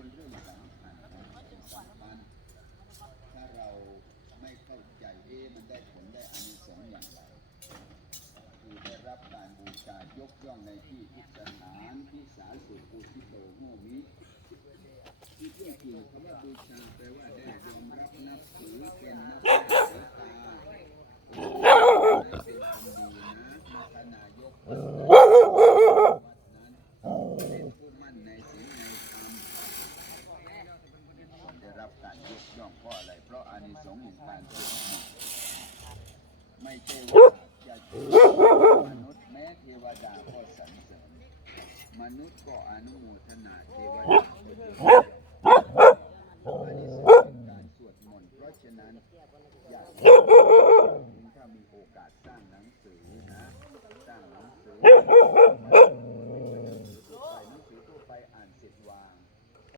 เป็นเรื่องสำคัญถ้าเราไม่เข้าใจมันได้ผลได้อานิสงส์อย่างไรคือได้รับการบูชายกย่องในที่ทุกสถานที่สาสุขอุทิโตโมมิที่เรื่องจริงคำว่าบูชาแปลว่าได้ยอมรับนับถือเป็นนักสายตาเป็นคนดีนะมัคคณายกวัดนั้นเป็นผู้มั่นในศีลในธรรมได้รับการยกย่องเพราะอะไรเพราะอานิสงส์ของการสวดมนต์ไม่ใช่ว่าจะมนุษย์แม้เทวดาก็สรรเสริญมนุษย์ก็อนุโมทนาเทวดาก็ยกย่องอานิสงส์ของการสวดมนต์เพราะฉะนั้นอยาก